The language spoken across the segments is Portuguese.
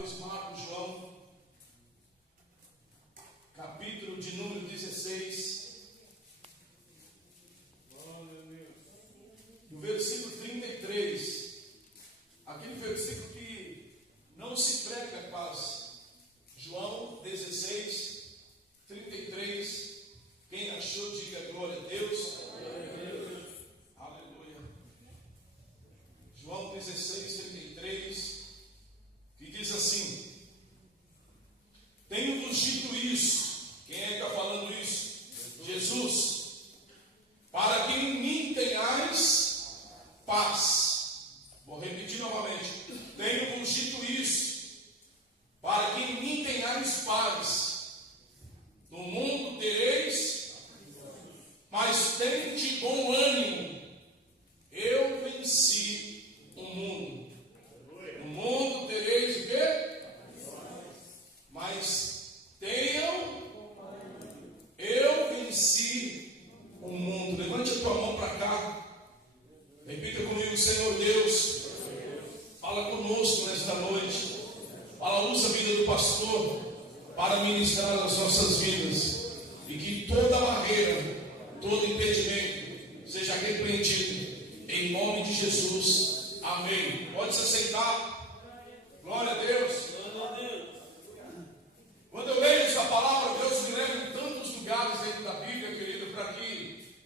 Mateus, Marcos, João, capítulo de número 16, no versículo 33, aquele versículo que não se prega quase. João 16, 33, quem achou, diga glória a Deus. Aleluia. João 16, 33, que diz assim: tenho-vos dito isso. Quem é que está falando isso? Jesus. Para que em mim tenhais paz. Vou repetir novamente. Tenho-vos dito isso, para que em mim tenhais paz. No mundo tereis, mas tende bom ânimo. Eu venci o mundo. No mundo tereis o quê? Mas tenham, eu venci o mundo. Levante a tua mão para cá. Repita comigo: Senhor Deus, fala conosco nesta noite. Fala, usa a vida do pastor para ministrar as nossas vidas. E que toda barreira, todo impedimento seja repreendido em nome de Jesus. Amém. Pode se aceitar. Glória a Deus. Quando eu leio essa palavra, Deus me leva em tantos lugares dentro da Bíblia, querido, para que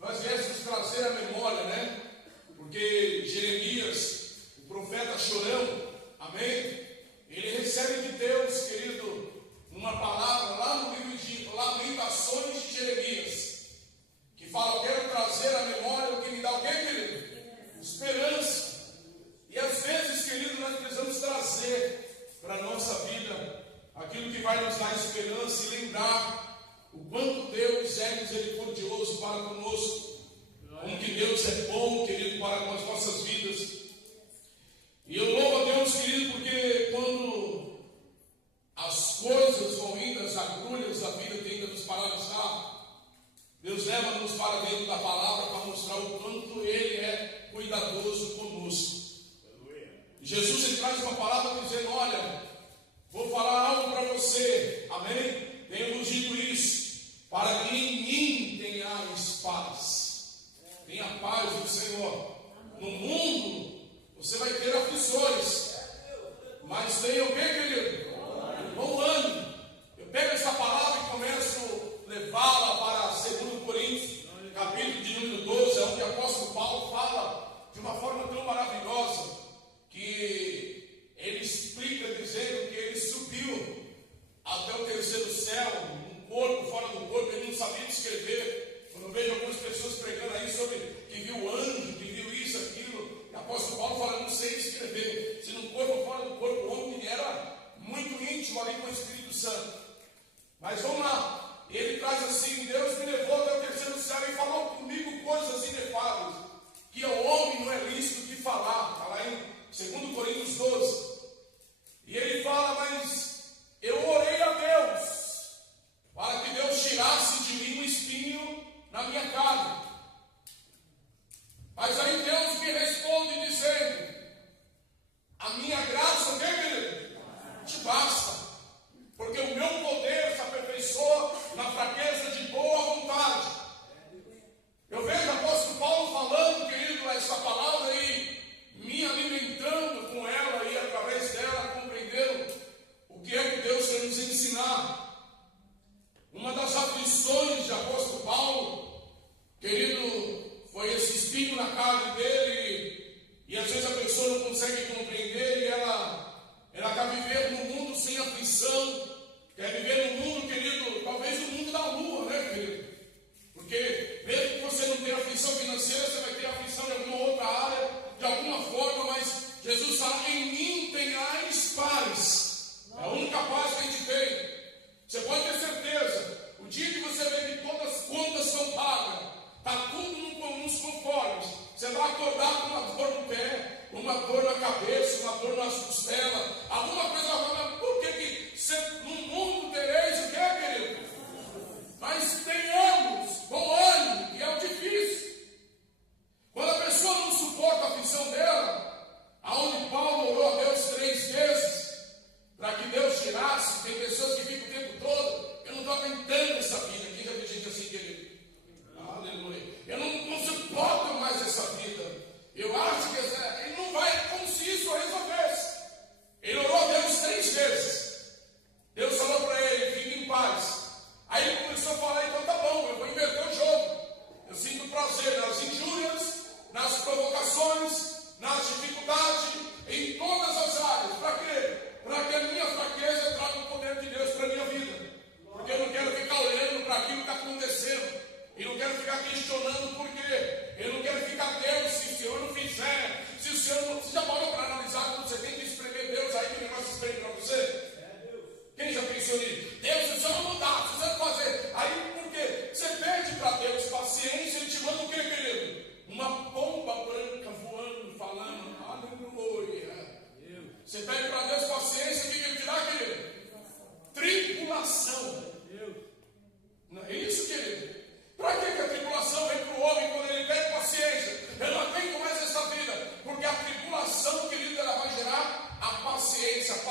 nós viéssemos trazer a memória, né? Porque Jeremias, o profeta chorão, amém? Ele recebe de Deus, querido, uma palavra lá no livro de Lamentações de Jeremias, que fala: quero trazer à memória o que me dá o quê, querido? Esperança. E às vezes, querido, nós precisamos trazer para a nossa vida aquilo que vai nos dar esperança e lembrar o quanto Deus é misericordioso para conosco, como que Deus é bom, querido, para com as nossas vidas. E eu louvo a Deus, querido, porque quando as coisas vão indo, as agulhas da vida tendem a nos paralisar, Deus leva-nos para dentro da palavra para mostrar o quanto Ele é cuidadoso conosco. Jesus, ele traz uma palavra dizendo: olha, vou falar algo para você, amém? Tenho-vos dito isso, para que em mim tenhais paz. Tenha paz do Senhor. No mundo você vai ter aflições, mas tenha o que, querido? Bom ânimo. Eu pego essa palavra e começo a levá-la para 2 Coríntios, capítulo de número 12, onde o apóstolo Paulo fala de uma forma tão maravilhosa, que ele explica dizendo que ele subiu até o terceiro céu, um corpo fora do corpo. Ele não sabia descrever. Quando eu vejo algumas pessoas pregando aí sobre que viu anjo, que viu isso, aquilo, o apóstolo Paulo fala: não sei descrever. Se num corpo fora do corpo, o homem era muito íntimo ali com o Espírito Santo. Mas vamos lá, ele traz assim: Deus me levou até o terceiro céu e falou comigo coisas inefáveis, que ao homem não é lícito de falar. Está lá em 2 Coríntios 12. E ele fala: mas eu orei a Deus para que Deus tirasse de mim um espinho na minha carne. Mas aí Deus me responde dizendo: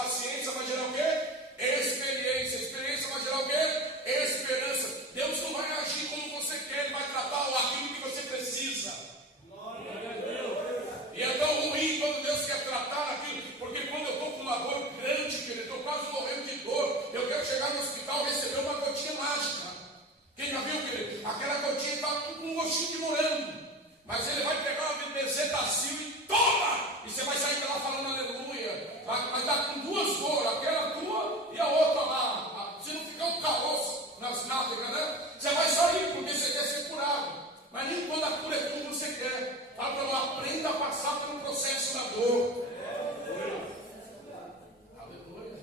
paciência vai gerar o quê? Experiência. Experiência vai gerar o quê? Esperança. Deus não vai agir como você quer, Ele vai tratar aquilo que você precisa. E é tão ruim quando Deus quer tratar aquilo, porque quando eu estou com uma dor grande, querido, estou quase morrendo de dor, eu quero chegar no hospital e receber uma gotinha mágica. Quem já viu, querido? Aquela gotinha está com um gostinho de morango, mas ele vai pegar uma bezetacil e toma! E você vai sair de lá falando aleluia. Vai estar com duas dores, aquela tua e a outra lá. Se não ficar um caroço nas nádegas, né? Você vai sair porque você quer ser curado. Mas nem quando a cura é como você quer. Fala para não, aprenda a passar pelo processo da dor. Aleluia.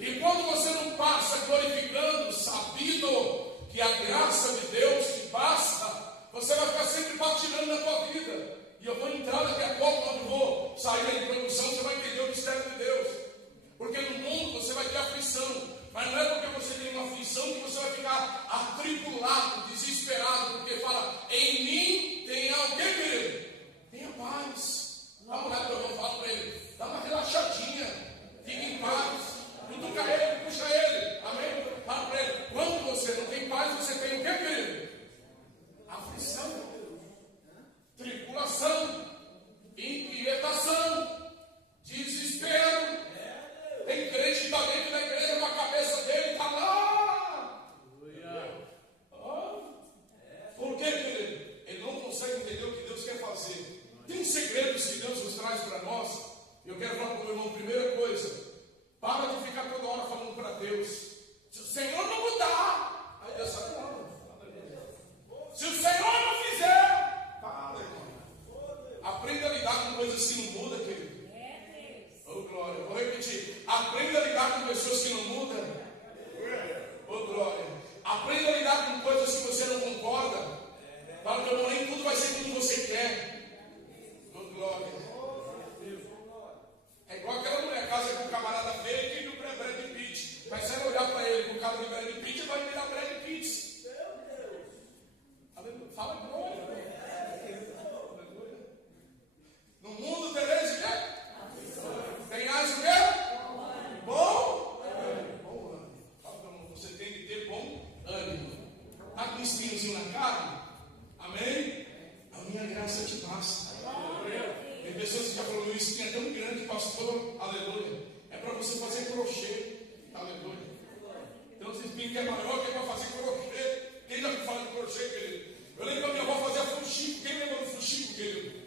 E quando você não passa glorificando, sabendo que a graça de Deus te basta, você vai ficar sempre patinando na tua vida. E eu vou entrar daqui a pouco, quando eu vou sair da introdução, você vai entender o mistério de Deus. Porque no mundo você vai ter aflição. Mas não é porque você tem uma aflição que você vai ficar atribulado, desesperado, porque fala, em mim tem o que, querido? Tenha paz. Dá uma olhada para o irmão, fala para ele, dá uma relaxadinha, fique em paz, cutuca ele, puxa ele, amém? Fala para ele, quando você não tem paz, você tem o que, querido? Aflição, tribulação, inquietação, desespero. Tem crente que está dentro da igreja, na cabeça dele, está lá. Por quê, querido? Ele não consegue entender o que Deus quer fazer. Tem segredos que Deus nos traz para nós. Eu quero falar para o meu irmão, primeira coisa, para de ficar toda hora falando para Deus, se o Senhor não mudar, aí Deus sabe não. Se o Senhor não fizer, para, irmão. Aprenda a lidar com coisas que não mudam, querido. Oh, glória. Vou repetir. Aprenda a lidar com pessoas que não mudam. Oh, glória. Aprenda a lidar com coisas que você não concorda. Para que nem tudo vai ser como você quer. Oh, glória. É igual aquela mulher, casa com um camarada feio e viu para Brad Pitt. Mas você vai olhar para ele com o cara de Brad Pitt e vai virar Brad Pitt. Fala glória. No mundo tereis o quê? Tenhais o quê? Bom ânimo. Fala para mim, você tem que ter bom ânimo. Está com um espinhozinho na carne? Amém? A minha graça te basta. Tem pessoas que já falaram, meu espinho é tão grande, pastor. Aleluia. É para você fazer crochê. Aleluia. Então esse espinho que é maior, que é para fazer crochê. Quem já me fala de crochê, querido? Eu lembro que a minha avó fazia fuxico. Quem lembra do fuxico, querido?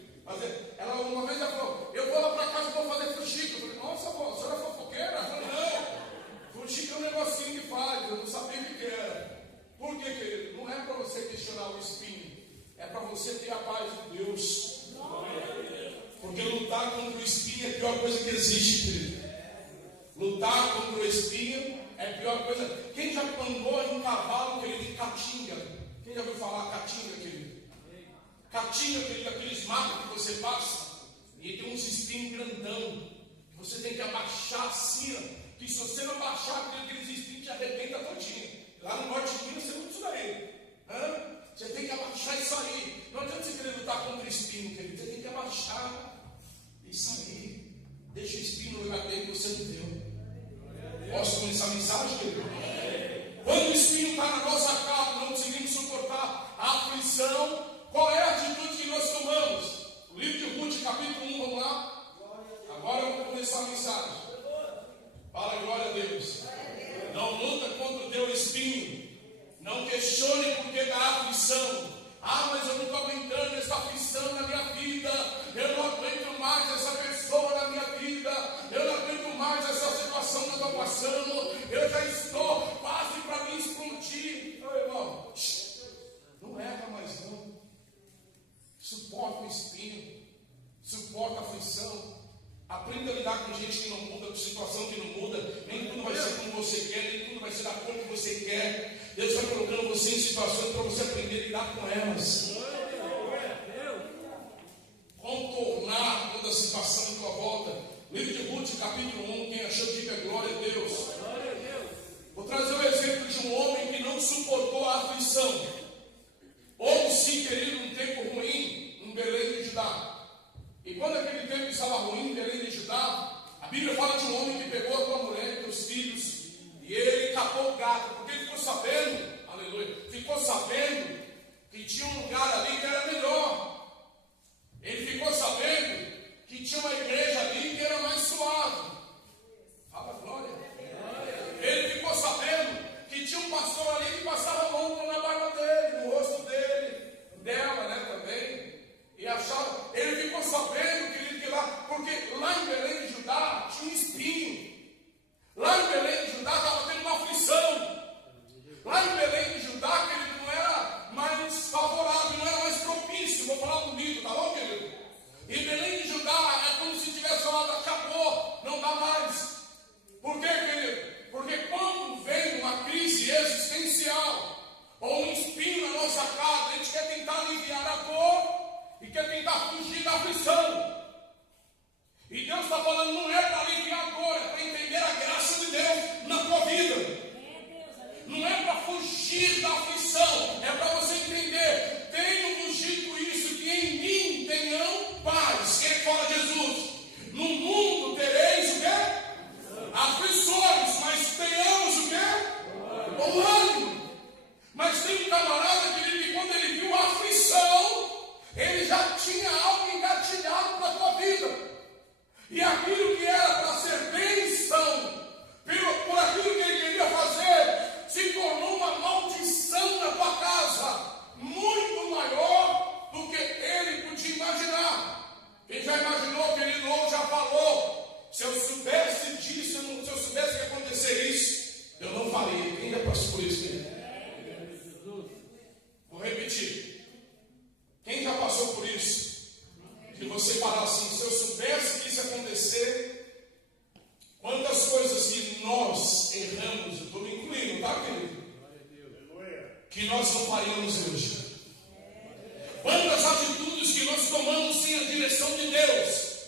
Ela uma vez ela falou, eu vou lá para casa e vou fazer fuxico. Eu falei, nossa, avó, a senhora é fofoqueira? Ela falou, não, fuxico é um negocinho que faz, eu não sabia o que era. Por quê, querido? Não é para você questionar o espinho, é para você ter a paz de Deus. Porque lutar contra o espinho é a pior coisa que existe, querido. Lutar contra o espinho é a pior coisa. Quem já andou em um cavalo, querido, de caatinga? Quem já ouviu falar caatinga, querido? Caatinga, querido, aqueles matos que você passa e tem uns espinhos grandão. Você tem que abaixar assim, ó, que se você não abaixar, aqueles espinhos te arrebenta todinho. Lá no norte de Minas você não isso daí. Você tem que abaixar e sair. Não adianta você querer lutar contra o espinho, querido. Você tem que abaixar e sair. Deixa o espinho no lugar dele que você não deu. Posso começar a mensagem, querido? Quando o espinho está na nossa carne, não conseguimos suportar a aflição. Qual é a atitude que nós tomamos? O livro de Ruth, capítulo 1, vamos lá? Agora eu vou começar a mensagem. Fala, glória a Deus. Não luta contra o teu espinho. Não questione por que da aflição. Ah, mas eu não estou aguentando essa aflição na minha vida. Eu não aguento mais essa pessoa na minha vida. Eu não aguento mais essa situação que eu estou passando. Eu já estou quase para me explodir. Meu irmão, não erra mais não. Suporta o espinho, suporta a aflição. Aprenda a lidar com gente que não muda, com situação que não muda. Nem tudo vai ser como você quer, nem tudo vai ser da cor que você quer. Deus vai colocando você em situações para você aprender a lidar com elas. Contornar toda a situação em tua volta. Livro de Ruth, capítulo 1, quem achou que é glória a Deus. Vou trazer o exemplo de um homem que não suportou a aflição. Houve sim, querido, um tempo ruim em Belém de Judá. E quando aquele tempo estava ruim em Belém de Judá, a Bíblia Bíblia fala de um homem que pegou a tua mulher e os filhos, e ele capou o gato, porque ele ficou sabendo, aleluia, ficou sabendo que tinha um lugar ali que era melhor. Ele ficou sabendo que tinha uma igreja ali que era mais suave. Fala glória. Ele ficou sabendo que tinha um pastor ali que passava a mão na barba dele, no rosto dele, dela, né, também. E achava, ele ficou sabendo, querido, que lá, porque lá em Belém de Judá tinha um espinho. Lá em Belém de Judá estava tendo uma aflição. Lá em Belém de Judá, querido, não era mais favorável, não era mais propício. Vou falar bonito, tá bom, querido? E Belém de Judá é como se tivesse falado, acabou, não dá mais. Por quê, querido? Porque quando vem uma crise existencial, ou um espinho na nossa casa, a gente quer tentar aliviar a dor e quer tentar fugir da aflição. E Deus está falando, não é para aliviar a dor, é para entender a graça de Deus na tua vida. Não é para fugir da aflição, é para você entender. Tenho-vos dito isso, que em mim tenham paz. Quem fala Jesus? No mundo tereis o quê? Aflições, mas tenhamos o quê? Bom ânimo. Mas tem um camarada que quando ele viu a aflição, ele já tinha algo engatilhado para a tua vida. E aquilo que era para ser bênção, por aquilo que ele queria fazer, se tornou uma maldição na tua casa, muito maior do que ele podia imaginar. Quem já imaginou, querido, ou já falou, se eu soubesse disso, se eu soubesse que ia acontecer isso, eu não faria. Quem já passou por isso, querido? Vou repetir. Quem já passou por isso? Que você falar assim, se eu soubesse que isso ia acontecer, quantas coisas que nós erramos, eu estou me incluindo, tá, querido? Que nós não faríamos hoje. Quantas atitudes que nós tomamos sem a direção de Deus.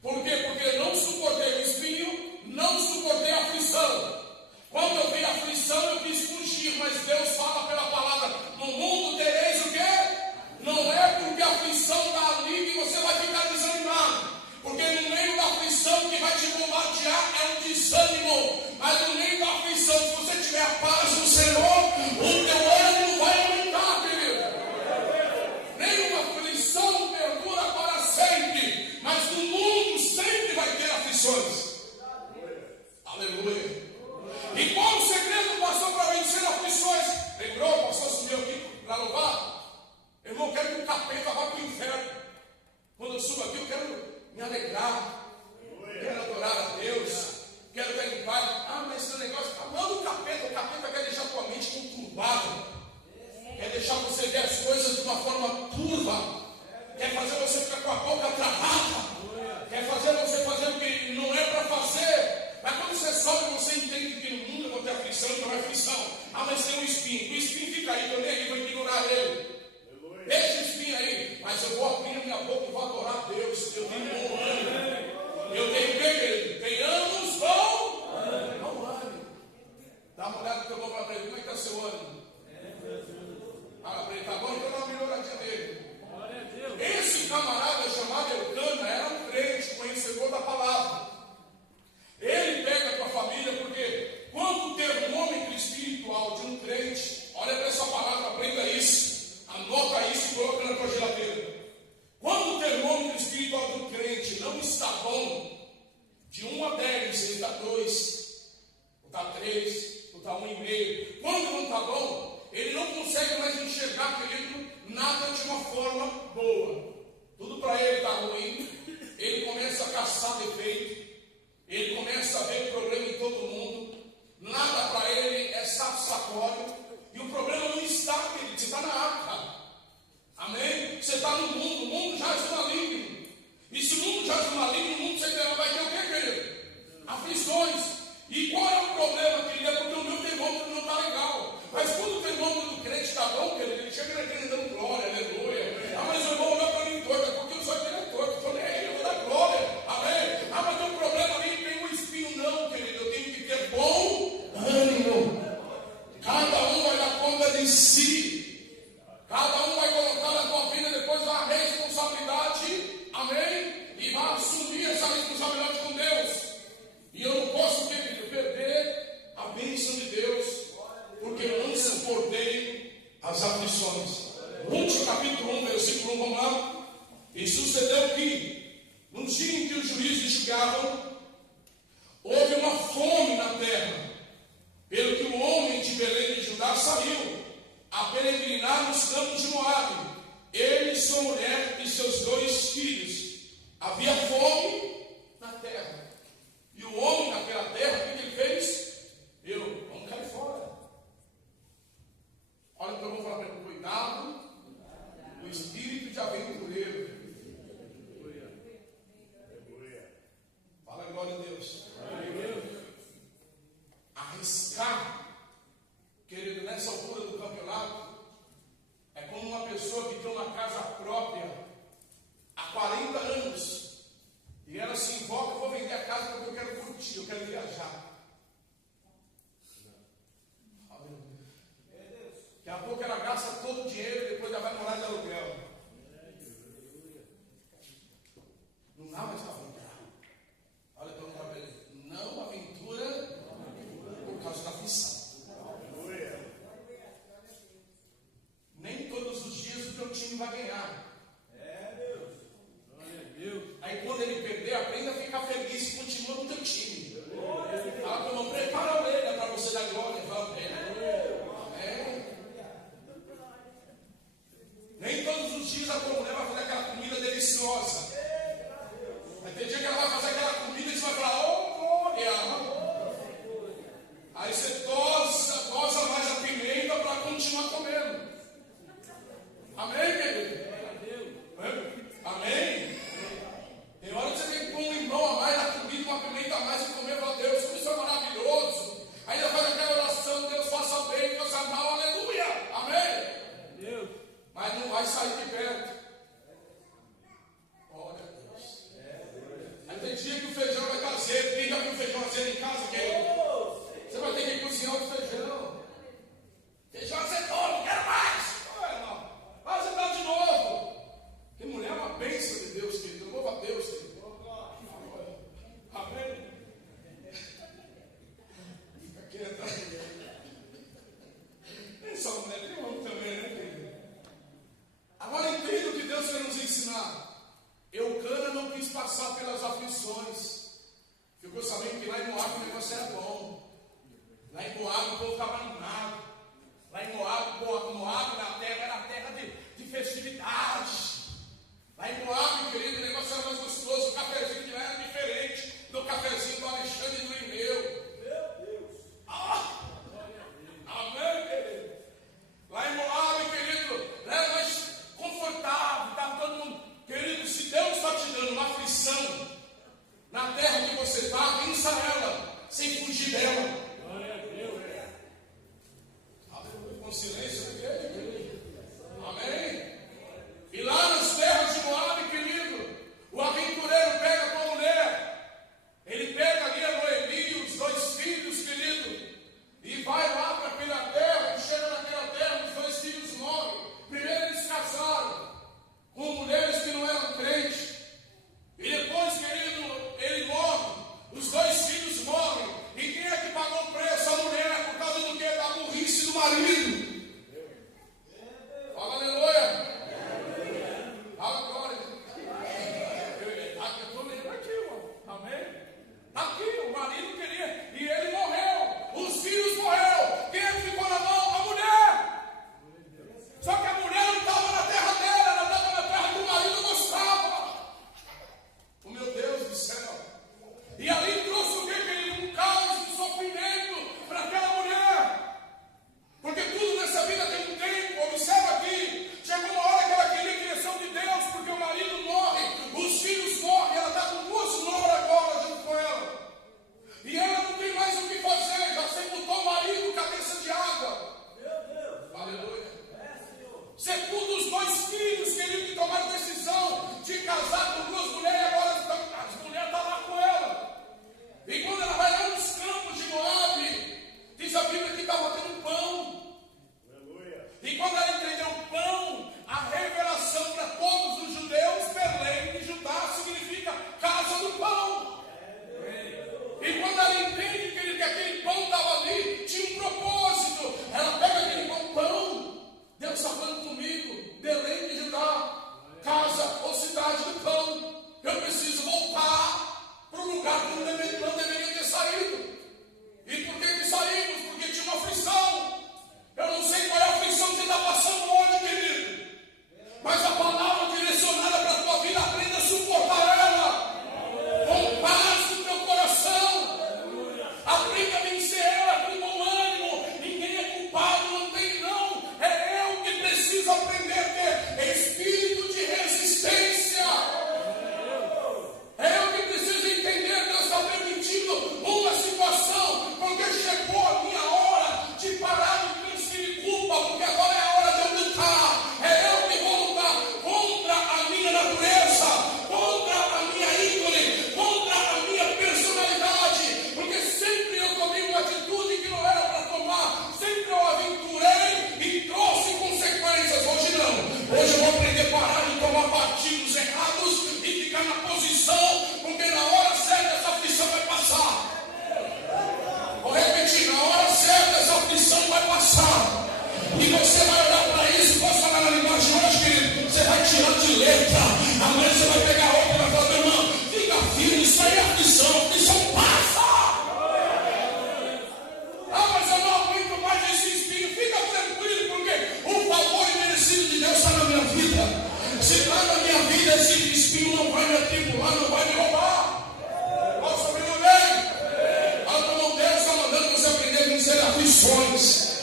Por quê? Porque eu não suportei o espinho, não suportei a aflição. Quando eu vi a aflição, eu quis fugir, mas Deus fala pela palavra, no mundo tereis o quê? Não é porque a aflição está ali que você vai ficar desanimado. Porque no meio da aflição que vai te bombardear é um desânimo. Mas no meio da aflição, se você tiver a paz do Senhor, o teu ânimo vai aumentar, querido. Nenhuma aflição perdura para sempre. Mas no mundo sempre vai ter aflições. Aleluia. E qual o segredo, pastor, para vencer aflições? Lembrou? O pastor subiu aqui para louvar. Irmão, eu quero que o capeta vá para o inferno. Quando eu subo aqui, eu quero me alegrar. Quero adorar a Deus. Quero estar em paz. Ah, mas esse negócio. Manda o capeta quer deixar tua mente conturbada. Quer deixar você ver as coisas de uma forma turva. Quer fazer você ficar com a boca travada. Quer fazer você fazer o que não é para fazer. Mas quando você sobe, você entende que no mundo eu vou ter aflição, então é aflição. Ah, mas tem um espinho. O espinho fica aí, eu nem vou ignorar ele. Deixa o espinho aí, mas eu vou abrir a minha boca e vou adorar a Deus. Eu tenho bom ânimo. Eu tenho o que, querido? Tenhamos bom ânimo. Dá uma olhada no teu irmão para ele. Como é que está seu ânimo? Fala para ele, tá bom? Então dá uma melhoradinha dele. Esse camarada chamado Elcana era um crente, conhecedor da palavra. Ele pega a tua família, porque quando o termômetro espiritual de um crente, olha para essa palavra, aprenda isso. Anota isso e coloca na tua geladeira. Quando o termômetro espiritual do crente não está bom, de 1 a 10, ele está 2, ou está 3, ou está 1,5. Quando não está bom, ele não consegue mais enxergar, querido, nada de uma forma boa. Tudo para ele está ruim. Ele começa a caçar defeito. Ele começa a ver problema em todo mundo. Nada para ele é saco-sacode. E o problema não está, querido, você está na arca. Amém? Você está no mundo, o mundo jaz no maligno. E se o mundo jaz no maligno, o mundo você vai ter o que, querido? Aflições. E qual é o problema, querido? É porque o meu termômetro não está legal. Mas quando o termômetro do crente está bom, querido, ele chega na igreja dando glória, aleluia. Ah, mas eu vou olhar para mim torto, porque eu sou aquele torto, eu falei, eu vou dar glória. Amém? Ah, mas fazendo em casa, querido? Você vai ter que cozinhar o feijão. Feijão azeitona, não quero mais. Olha, irmão, vai azeitar de novo. Porque mulher é uma bênção de Deus, querido. Louva a Deus, querido. Amém? Fica quieta. Nem só mulher, tem homem também, né, querido? Agora entenda o que Deus quer nos ensinar. Eucana não quis passar pelas aflições. Ficou sabendo que lá em Moab o negócio era bom. Lá em Moab o povo estava animado. Lá em Moab na terra era terra de festividades. Lá em Moab, querido, o negócio era mais gostoso. O cafezinho de lá era diferente do cafezinho do Alexandre e do Ineu. Meu Deus! Amém, querido? Lá em Moab, querido, era mais confortável. Estava todo mundo. Querido, se Deus está te dando uma aflição na terra que você está, vença ela, sem fugir dela. Glória a Deus. Aleluia, com silêncio aqui, querido. Amém? E lá nas terras de Moab, querido, o aventureiro pega com a mulher. Ele pega ali a Noemi e os 2 filhos, querido, e vai lá para aquela terra. E chega naquela terra, os 2 filhos morrem. Primeiro eles casaram com mulheres que não eram crentes. E depois, querido, ele morre. Os 2 filhos morrem. E quem é que pagou o preço? A mulher, por causa do que? Da burrice do marido. Fala aleluia. Fala glória. Eu estou lendo aqui, irmão. Amém? Aqui, o marido queria. E ele morreu. Os filhos morreram. Quem é que ficou na mão? A mulher. Só que a mulher não estava na terra dela. Ela estava na terra que o marido gostava. Oh, meu Deus do céu. E ali trouxe o que, querido? Um caos, um sofrimento para aquela mulher. Porque tudo nessa vida tem um tempo. Observa aqui. Chegou uma hora que ela queria a direção de Deus, porque o marido morre, os filhos morrem, ela está com 2 nobres agora junto com ela. E ela não tem mais o que fazer, já sepultou o marido, cabeça de água. Meu Deus. Aleluia. Sepulta os 2 filhos, querido, que tomaram decisão de casar com 2 mulheres, e agora as mulheres estão lá com ela. E quando ela vai lá nos campos de Moab, diz a Bíblia que estava tendo pão. Aleluia. E quando ela entendeu o pão, a revelação para todos os judeus, Belém de Judá significa casa do pão. E quando ela entende, querido, que aquele pão estava ali, tinha um propósito. Ela pega aquele pão. Deus está falando comigo, Belém de Judá, casa ou cidade do pão. Eu preciso voltar para o lugar que não deveria ter saído. E por que saímos? Porque tinha uma aflição. Eu não sei qual é a aflição que você está passando hoje, querido. Mas a palavra direcionada para a tua vida, aprenda a suportar ela. Com paz no teu coração. Aprenda a vencer ela com bom ânimo. Ninguém é culpado, não tem não. É eu que preciso aprender a ter espírito de resistência. É eu que preciso entender. Deus está permitindo uma situação, porque chegou a minha hora de parar de transferir culpa, porque agora é a hora de eu lutar. É eu que vou lutar contra a minha natureza, contra a minha índole, contra a minha personalidade, porque sempre eu tomei uma atitude que não era para tomar, sempre eu aventurei e trouxe consequências. Hoje não. Hoje eu vou aprender a parar de tomar partidos errados e ficar na posição, porque na hora certa essa aflição vai passar. Vou repetir, na hora certa essa aflição vai passar. E você vai olhar para isso, posso falar na linguagem hoje, querido? Você vai tirar de letra. Amanhã você vai pegar outra e vai falar, meu irmão, fica firme, isso aí é aflição passa. Ah, mas eu não aguento mais esse espinho. Fica tranquilo, porque o favor imerecido de Deus está na minha vida. Se está na minha vida, esse espinho não vai me atribular, não vai me roubar. Posso ouvir uma vez? Então Deus está mandando você aprender a vencer aflições.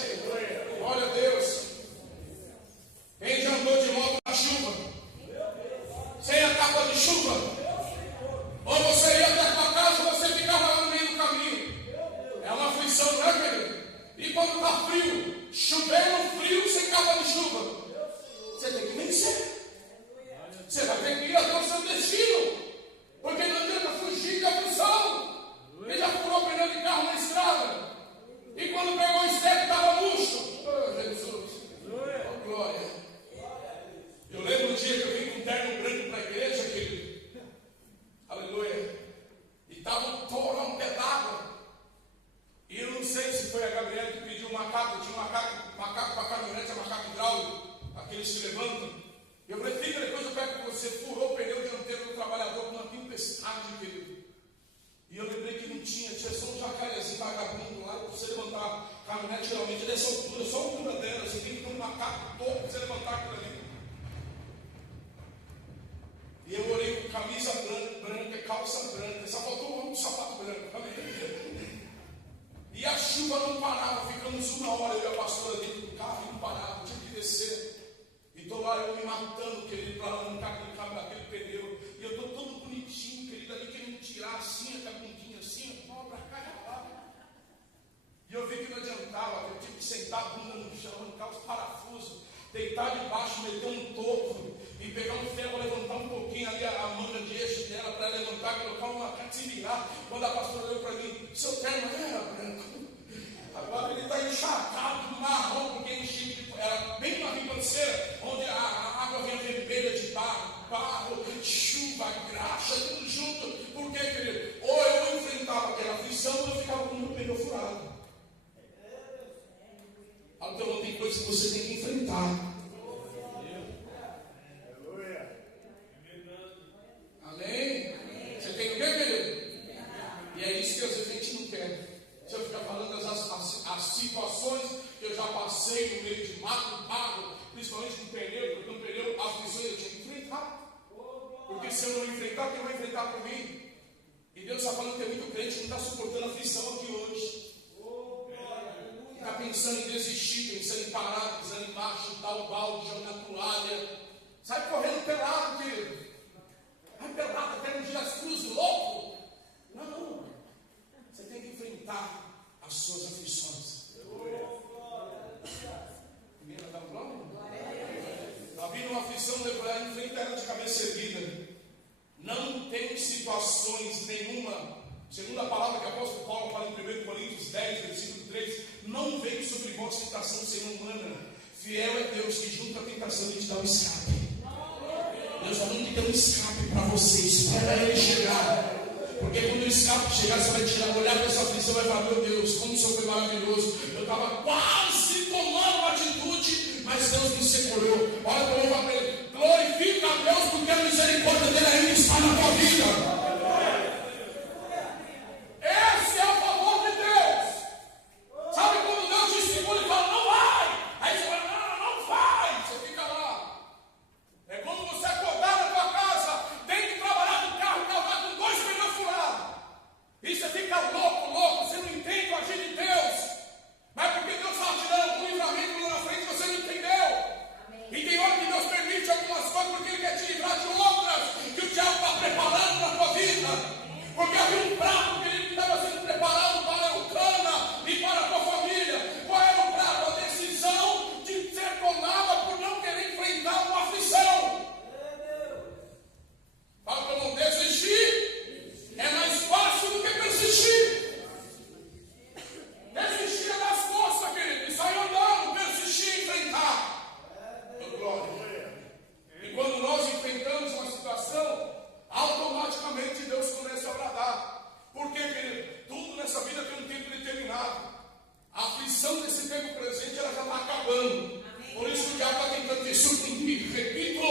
Glória a Deus. Quem já andou de moto na chuva? Sem a capa de chuva? Ou você ia até a tua casa, ou você ficava lá no meio do caminho. É uma aflição, não é, querido? E quando está frio, chovendo frio, sem capa de chuva, você tem que vencer. Você vai ter que ir até o seu destino, porque não adianta fugir da aflição. Ele já furou caminhonete geralmente é dessa altura, só a altura dela, você tem que ter um macaco topo para você levantar aquilo ali. E eu orei com camisa branca, calça branca, só faltou um sapato branco. E a chuva não parava, ficamos uma hora, eu e a pastora dentro do carro, e não parava, eu tive que descer. E estou lá eu me matando, querido, para arrancar aquele pneu. E eu estou todo bonitinho, querido, ali querendo tirar assim, a bundinha assim, para cá e para lá. E eu vi que não adiantava, eu tive que sentar a bunda no chão, arrancar os parafusos, deitar debaixo, meter um toco e pegar um ferro, levantar um pouquinho ali a manga de eixo dela para levantar, colocar uma se virar. Quando a pastora olhou para mim, seu terno era branco, agora ele está encharcado, marrom, porque enchente era bem uma ribanceira, onde a água vinha vermelha de barro, chuva, graxa, tudo junto. Por quê, querido? Ou eu enfrentava aquela aflição, ou eu ficava com o meu pneu furado. Então tem coisas que você tem que enfrentar. Amém? Você tem o quê, querido? E é isso que às vezes a gente não quer. Se eu ficar falando as situações que eu já passei no meio de mato, barro, principalmente com pneu, porque um pneu, as aflições eu tinha que enfrentar. Porque se eu não enfrentar, quem vai enfrentar por mim? E Deus está falando que tem muito crente que não está suportando a aflição aqui hoje. Está pensando em desistir, pensando em parar, desanimar, chutar o balde, jogar na toalha. Sai correndo pelado, querido. Vai pelado até no dia das cruzes, louco. Não. Você tem que enfrentar as suas aflições. Primeira da glória? Está vindo uma aflição, enfrenta ela de cabeça erguida. Não tem situações nenhuma. Segundo a palavra que o apóstolo Paulo fala em 1 Coríntios 10, versículo 3, não veio sobre vós tentação ser humana. Fiel é Deus que junto à tentação ele te dá um escape. Deus está dando que ter um escape para você. Espera ele chegar. Porque quando o escape chegar, você vai tirar, olhar para essa aflição e vai falar, meu Deus, como o Senhor foi maravilhoso. Eu estava quase tomando uma atitude, mas Deus me segurou. Olha para eu falar para ele, glorifica a Deus porque a misericórdia dele ainda está na tua vida. Esse é o favor de Deus. Sabe quando Deus te segura e fala, não vai. Aí você fala, não vai. Você fica lá. É como você acordar na tua casa, tem que trabalhar no carro, está com 2 pneus furados. E você fica louco, você não entende o agir de Deus. Mas porque Deus está te dando um livramento lá na frente, você não entendeu. Amém. E tem hora que Deus permite algumas coisas porque Ele quer te livrar de outras que o diabo está preparando para a tua vida. Porque havia um prato que ele estava sendo preparado para o cana e para a tua família. Qual era o prato? A decisão de ser tomada por não querer enfrentar uma aflição. Fala para não desistir. É mais fácil do que persistir. Desistir é das costas, querido. E sair andando, persistir e enfrentar. Glória. E quando nós enfrentamos uma situação, automaticamente Deus começa a agradar. Por quê, querido? Tudo nessa vida tem um tempo determinado. A aflição desse tempo presente ela já está acabando. Por isso que o diabo está tentando te surpreender. Repito,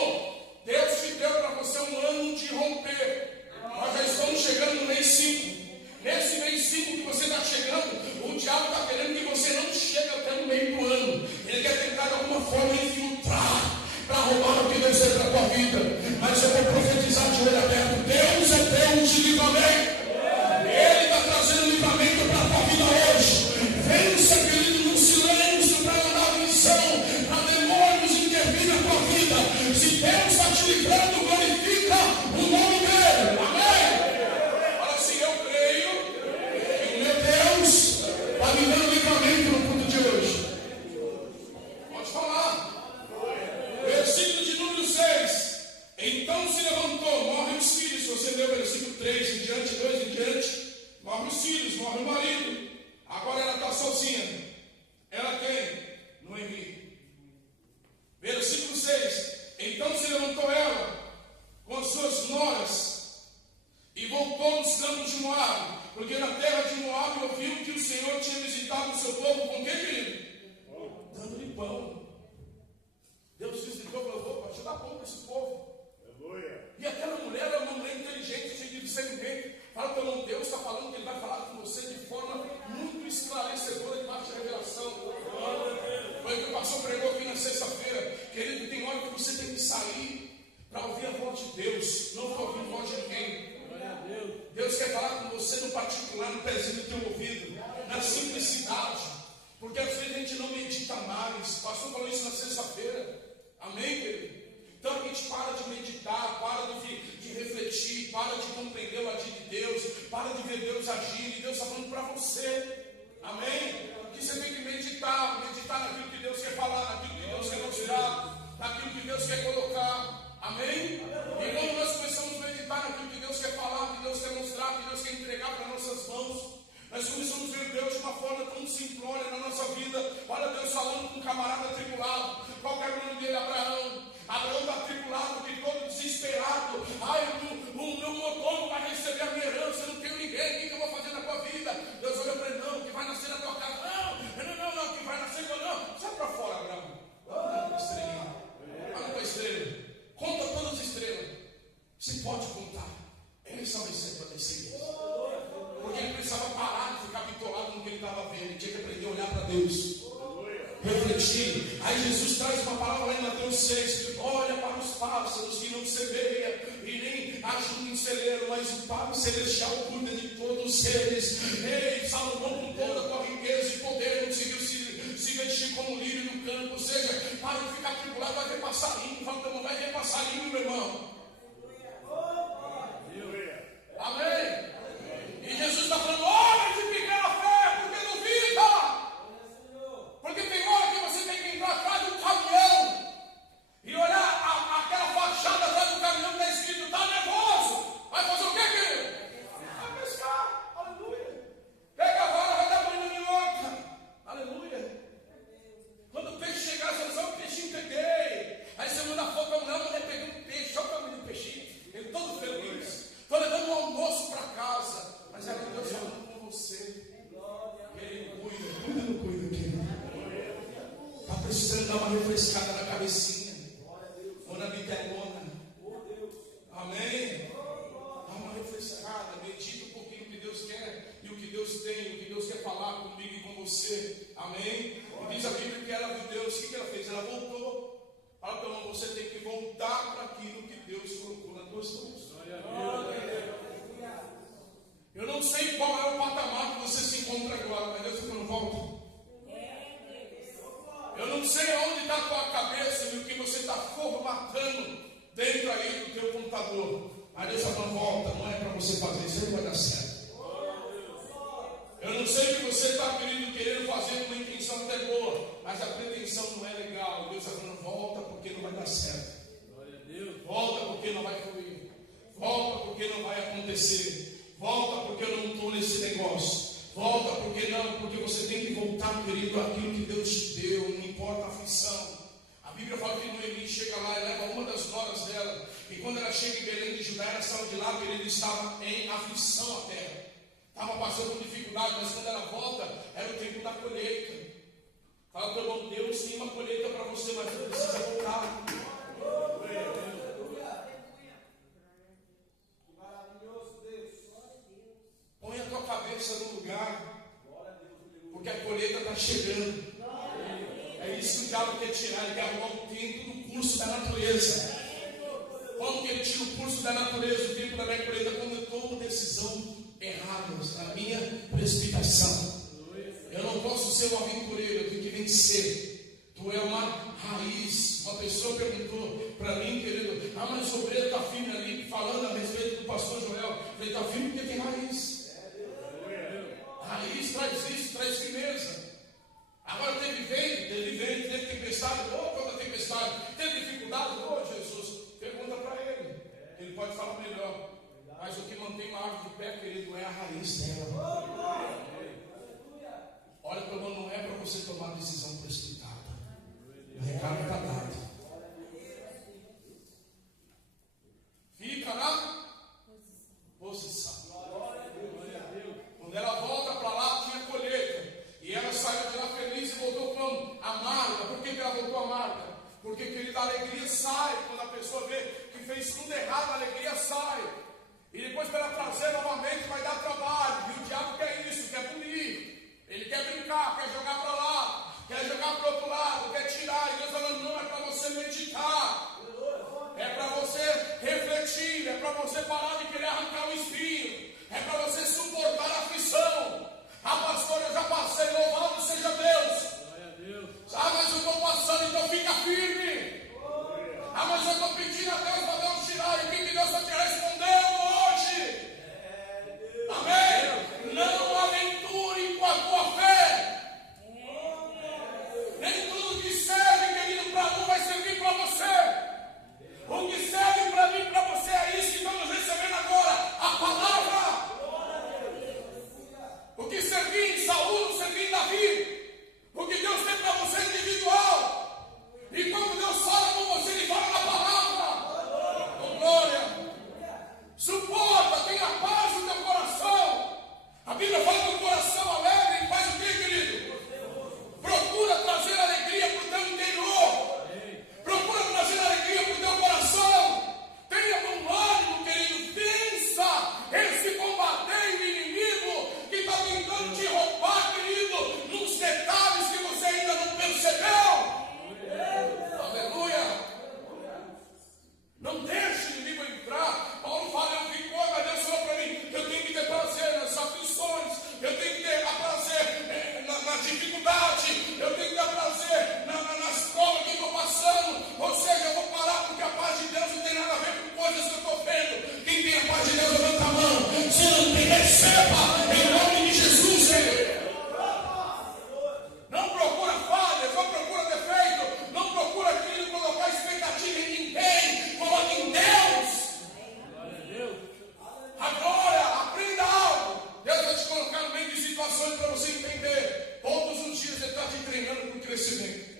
Deus te deu para você um ano de romper. Nós já estamos chegando no mês 5. Nesse mês 5 que você está chegando, o diabo está querendo que você não chegue até no meio do ano. Ele quer tentar de alguma forma infiltrar para roubar o que Deus tem para a tua vida. Mas eu vou profetizar de olho aberto. Deus é Deus de livramento. Ele está trazendo livramento para a tua vida hoje. Vença, querido, no silêncio para mandar a missão, para demônios intervir na tua vida. Se Deus está te livrando, glorifica o nome dele. Amém? Fala assim, eu creio que o meu Deus está me dando livramento no culto de hoje. Pode falar. Versículo de número 6. Então se levantou, morre os filhos. Se você leu o versículo 3 em diante, 2 em diante, morre os filhos, morre o marido. Agora ela está sozinha. Ela quem? Noemi. Versículo 6. Então se levantou ela com suas noras e voltou nos campos de Moabe, porque na terra de Moabe ouviu que o Senhor tinha visitado o seu povo com quê, querido? Dando-lhe pão. Deus visitou e falou, opa, deixa eu dar pão para esse povo. Aleluia. E aquela mulher é uma mulher inteligente, cheia de discernimento. Fala pelo Deus, está falando que Ele vai falar com você de forma muito esclarecedora, debaixo da revelação. no particular, no pezinho do teu ouvido, na simplicidade, porque às vezes a gente não medita mais. O pastor falou isso na sexta-feira, amém, querido? Então a gente para de meditar, para de refletir, para de compreender o agir de Deus, para de ver Deus agir, e Deus está falando para você, amém? Que você tem que meditar naquilo que Deus quer falar, naquilo que Deus quer mostrar, naquilo que Deus quer colocar, amém? E quando nós começamos a meditar naquilo que Deus quer falar, que Deus quer mostrar, que Deus quer entregar para nossas mãos, nós começamos a ver Deus de uma forma tão simplória na nossa vida. Olha Deus falando com um camarada tribulado. Qual que era o nome dele? Abraão. Abraão está tribulado, que todo desesperado. Ai, o meu motor não vai receber a minha herança, eu não tenho ninguém, o que eu vou fazer na tua vida? Deus olha para ele, não, que vai nascer na tua casa. Não, que vai nascer, não. Sai para fora, Abraão. Olha para a estrela. Olha para a estrela. Conta todas as estrelas. Você pode contar. Ele só vai ser para descendência. Porque ele precisava parar de ficar bitolado no que ele estava vendo. Ele tinha que aprender a olhar para Deus, refletir. Aí Jesus traz uma palavra lá em Mateus 6: olha para os pássaros que não semeia e nem ajuntam em celeiro, mas o Pai Celestial cuida de todos os seres. Ei, Salomão, com toda a tua riqueza e poder, não conseguiu se vestir como lírio no campo. Ou seja, para de ficar tribulado, vai ver passarinho. Fala, meu irmão, vai ver passarinho, meu irmão. Amém? E Jesus está falando, olha de pequena fé, porque duvida. Porque tem hora que você tem que entrar atrás de um caminhão e olhar aquela fachada atrás do caminhão que está escrito, está nervoso. Vai fazer o quê, querido? Vai pescar, aleluia. Pega a vara, vai dar banho na minhoca, aleluia. Quando o peixe chegar, você sabe o peixinho peguei. Aí você manda foto para a mulher, a mulher pegou um peixe, olha o tamanho do peixinho. Ele todo feliz. Estou levando um almoço para casa. Mas é que Deus falando com você. Ele cuida, não cuida, querido. Está precisando dar uma refrescada na cabecinha. Ou na bitelona. Amém? Dá uma refrescada. Medita um pouquinho o que Deus quer e o que Deus tem, o que Deus quer falar comigo e com você. Amém? E diz a Bíblia que ela viu Deus. O que ela fez? Ela voltou. Fala para o irmão, você tem que voltar para aquilo que Deus colocou nas tuas mãos. Eu não sei qual é o patamar que você se encontra agora, mas Deus está falando, volta. Eu não sei onde está a tua cabeça e o que você está formatando dentro aí do teu computador, mas Deus está falando, volta, não é para você fazer isso, não vai dar certo. Eu não sei o que você está querendo fazer com uma intenção até boa, mas a pretensão não é legal. Deus está falando, volta porque não vai dar certo. Volta porque não vai fluir. Volta porque não vai acontecer. Volta porque eu não estou nesse negócio. Volta porque não, porque você tem que voltar, querido, àquilo que Deus te deu, não importa a aflição. A Bíblia fala que Noemi chega lá e leva uma das noras dela. E quando ela chega em Belém de Judá, ela saiu de lá, querido, estava em aflição a terra. Estava passando por dificuldade, mas quando ela volta, era o tempo da colheita. Fala para o irmão, Deus tem uma colheita para você, mas você precisa voltar. Põe a tua cabeça no lugar, porque a colheita está chegando. É isso que o diabo quer tirar, ele quer arrumar o tempo do curso da natureza. Como que ele tira o curso da natureza, o tempo da minha colheita? Quando eu tomo decisão errada, na minha precipitação. Eu não posso ser um aventureiro, eu tenho que vencer. Tu é uma raiz. Uma pessoa perguntou para mim, querido, mas o obreiro está firme ali, falando a respeito do pastor Joel. Eu falei, está firme porque tem raiz. Raiz traz isso, traz firmeza. Agora teve vento, teve tempestade. Quando a tempestade teve dificuldade, Jesus, pergunta para ele. Ele pode falar melhor. Mas o que mantém uma árvore de pé, querido, é a raiz dela. Olha, pelo menos não é para você tomar decisão precipitada. O recado está dado. Fica na posição. Quando ela volta para lá, tinha colheita. crescimento.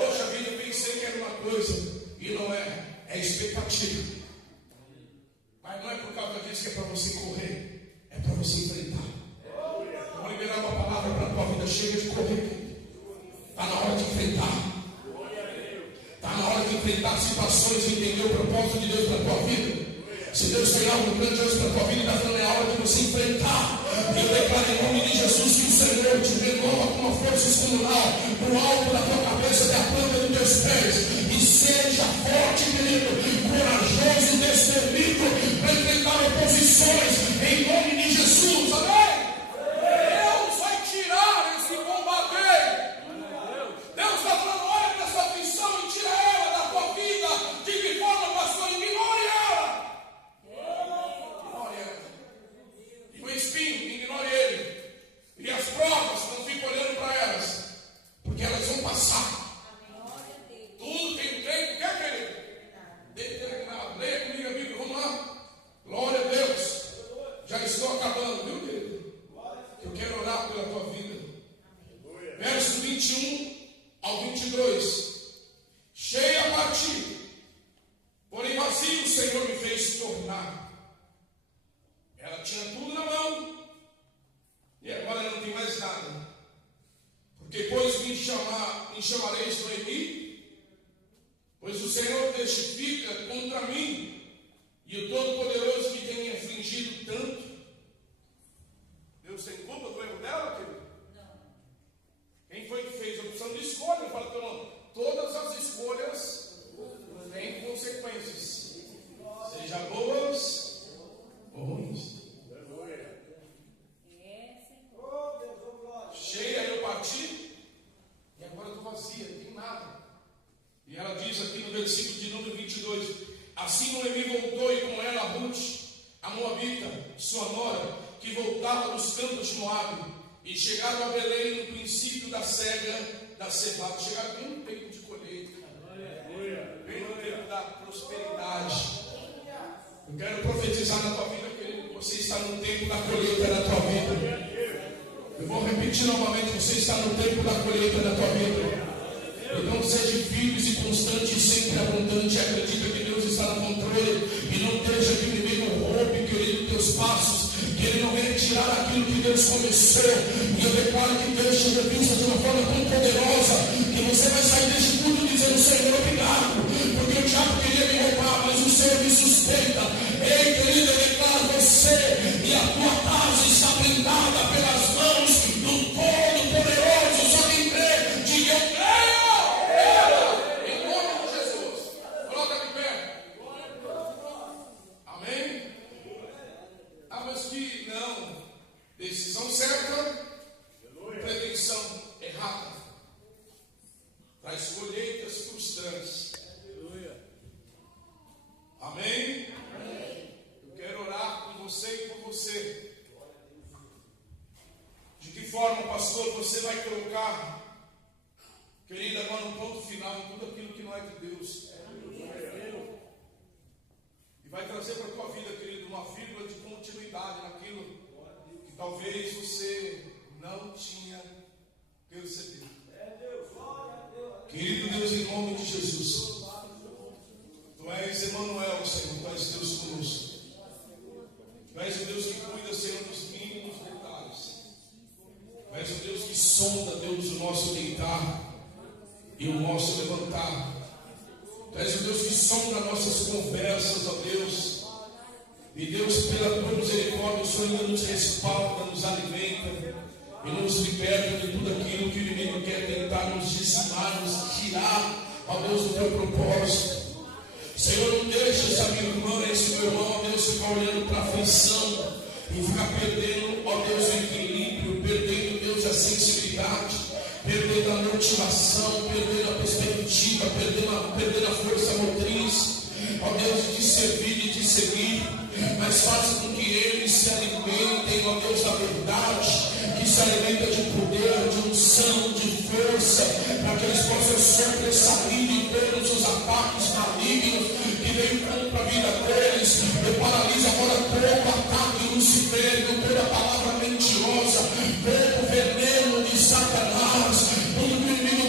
Poxa vida, eu pensei que era uma coisa e não é. É expectativa. Mas não é por causa disso que é para você correr. É para você enfrentar. Eu vou liberar uma palavra para a tua vida. Chega de correr. Está na hora de enfrentar. Está na hora de enfrentar situações e entender o propósito de Deus para a tua vida. Se Deus tem algo grandioso para a tua vida, está falando, é a hora de você enfrentar. Eu declaro em nome de Jesus que o Senhor te renova com uma força descomunal no alto da tua cabeça e a planta dos teus pés. E seja forte, querido, corajoso e destemido para enfrentar oposições em nome de Jesus. Amém? Deus vai tirar esse bombardeio. Deus está falando, olha para essa aflição e tira ela da tua vida. De que forma, pastor? Ignore ela. E o espinho, ignore ele. E as provas, não fique olhando para elas, porque elas vão passar. Tudo tem um tempo, quer querido? Determinado. Leia comigo a Bíblia, vamos lá. Glória a Deus. Já estou acabando, viu, querido? Eu quero orar pela tua vida. Verso 21 ao 22. Cheia a partir, porém vazio o Senhor me fez tornar. Ela tinha tudo na mão, e agora não tem mais nada. Porque pois me chamareis Noemi, pois o Senhor testifica contra mim, e o Todo-Poderoso que tem me afligido tanto. Deus tem culpa do erro dela, querido? Não. Quem foi que fez a opção de escolha? Eu falo, não, todas as escolhas têm consequências, seja boas ou ruins. Cheia eu parti, e agora estou vazia, não tem nada. E ela diz aqui no versículo de número 22: assim Noemi voltou, e com ela Ruth, a Moabita, sua nora, que voltava dos campos de Moabe, e chegaram a Belém no princípio da cega da cevada. Chegaram bem no tempo de colheita, bem no tempo da prosperidade. Eu quero profetizar na tua vida, querido, que você está no tempo da colheita da tua vida. Eu vou repetir novamente, você está no tempo da colheita da tua vida. Então seja firme e constante e sempre abundante. Acredita que Deus está no controle. E não deixa que o inimigo roube, querido, teus passos. Que ele não venha tirar aquilo que Deus começou. E eu declaro que Deus te revista de uma forma tão poderosa que você vai sair deste culto dizendo: Senhor, obrigado, porque o diabo queria me roubar, mas o Senhor me sustenta. Ei, querido, eu declaro você e a tua casa está blindada pelas mãos do Todo-Poderoso. Só quem crê, diga: eu creio. Em nome de Jesus. Coloca de pé. Amém? Ah, mas que não. Decisão certa, pretensão errada. Traz colheitas frustrantes. Amém? Eu quero orar com você e por você. De que forma, pastor, você vai colocar, querida, agora um ponto final em tudo aquilo que não é de Deus? E vai trazer para a tua vida, querido, uma vírgula de continuidade naquilo que talvez você não tinha percebido. Querido Deus, em nome de Jesus, Tu és Emanuel, Senhor, Tu és Deus conosco. Tu és o Deus que cuida, Senhor, dos mínimos detalhes. Tu és o Deus que sonda, Deus, o nosso deitar e o nosso levantar. Tu és o Deus que sonda nossas conversas, ó Deus. E Deus, pela tua misericórdia, o Senhor ainda nos respalda, nos alimenta e nos liberta de tudo aquilo que o inimigo quer tentar nos dizimar, nos tirar, ó Deus, do teu propósito. Senhor, não deixa essa minha irmã, esse meu irmão, ó Deus, ficar olhando para a aflição e ficar perdendo, ó Deus, o equilíbrio, perdendo, Deus, a sensibilidade, perdendo a motivação, perdendo a perspectiva, perdendo a força motriz, ó Deus, de servir e de seguir. Mas faça com que eles se alimentem, ó Deus, da verdade, que se alimenta de poder, de unção, de força, para que eles possam sobressair de todos os ataques malignos que vêm contra a vida deles. Eu paraliso agora todo ataque luciférico, toda palavra mentirosa, todo veneno de Satanás, tudo que o inimigo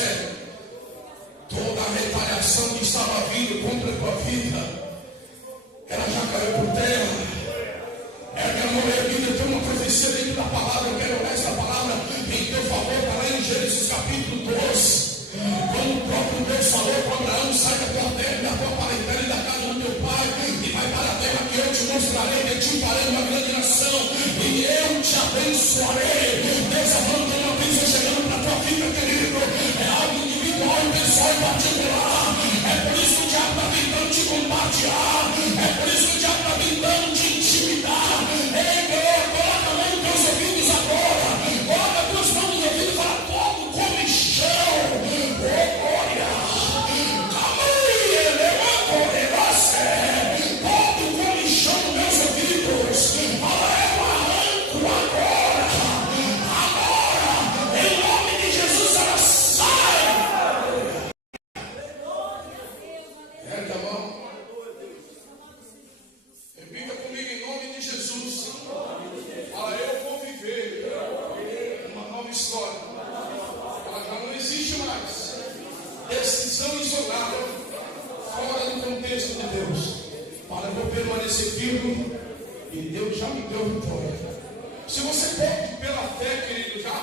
fé. Toda a retaliação que estava vindo contra a tua vida, ela já caiu por terra. É a mão erguida, tem uma profecia dentro da palavra. Eu quero ler essa palavra em teu favor, está lá em Gênesis capítulo 12. Quando o próprio Deus falou para Abraão: sai da tua terra, da tua parentela e da casa do teu pai, e vai para a terra que eu te mostrarei, que te farei uma grande nação, e eu te abençoarei. Deus está falando de uma bênção chegando para a tua vida, querido. É algo individual e pessoal e particular. É por isso que o diabo está tentando te compartilhar. É por isso que o diabo está tentando te intimidar. Ei, coloca a mão nos teus ouvidos agora. Coloca as tuas mãos nos ouvidos e fala: todo comichão. Glória. Todo comichão nos meus ouvidos. Fala: eu arranco agora. Agora, em nome de Jesus, ela sai. Ergue a mão. Repita comigo: em nome de Jesus. Fala: eu vou viver uma nova história. Ela já não existe mais. Decisão isolada, fora do contexto de Deus. Para eu permanecer firme, e Deus já me deu vitória. Se você pode, pela fé, querido, já